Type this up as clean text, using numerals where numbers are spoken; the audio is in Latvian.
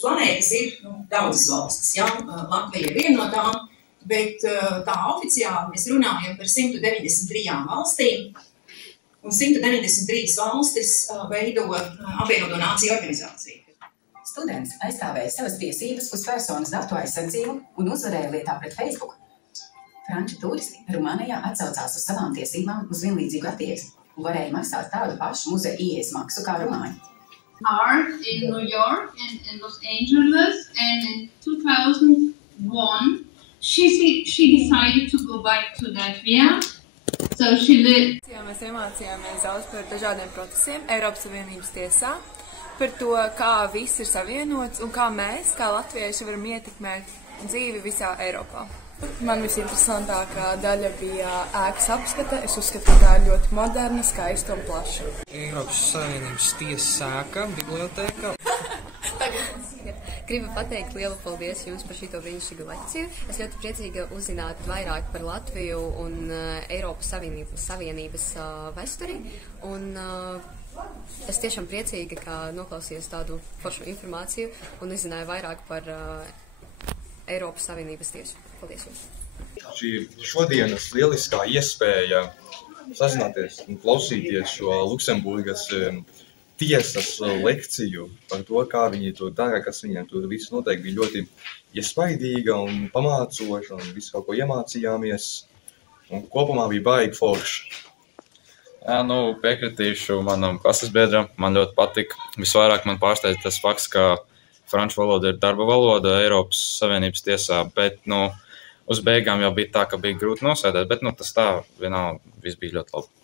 uz planētas ir daudzas valstis. Ja? Latvija ir viena no tām, bet tā oficiāli mēs runājam par 193 valstīm, un 193 valstis veido apvienoto nāciju organizāciju. Students aizstāvēja savas tiesības uz personas datu aizsardzību un uzvarēja lietā pret Facebook. Franču turisti Rumānijā atsaucās uz savām tiesībām uz vienlīdzīgu attieksmi un varēja maksāt tādu pašu muzeja ieejas maksu kā rumāņi. Art in New York and in Los Angeles, and in 2001 she decided to go back to Latvia. So she lived. Mēs iemācījāmies daudz par dažādiem procesiem Eiropas Savienības tiesā, par to, kā viss ir savienots un kā mēs, kā latvieši, varam ietekmēt dzīvi visā Eiropā. Man visinteresantākā daļa bija ēkas apskate. Es uzskatu, ka tā ir ļoti moderna, skaista un plaša. Eiropas Savienības tiesas ēka, bibliotēka. Gribu pateikt lielu paldies jums par šito brīnišķīgu lekciju. Es ļoti priecīga uzzināt vairāk par Latviju un Eiropas Savienības vēsturi. Un es tiešām priecīga, ka noklausījos tādu foršu informāciju un uzzināju vairāk par Eiropas Savienības tiesu. Paldies jums! Šī šodienas lieliskā iespēja sazināties un klausīties šo Luksemburgas tiesas lekciju par to, kā viņi to dara, kas viņiem tur viss noteikti bija ļoti iespaidīga un pamācoša un visu kaut ko iemācījāmies. Un kopumā bija baigi forši. Jā, piekritīšu manam klases biedram. Man ļoti patika. Visvairāk man pārsteidz tas fakts, ka franču valoda ir darba valoda Eiropas Savienības tiesā, bet, uz beigām jau bija tā, ka bija grūti nosēdēt, bet, tas tā vienalga viss bija ļoti labi.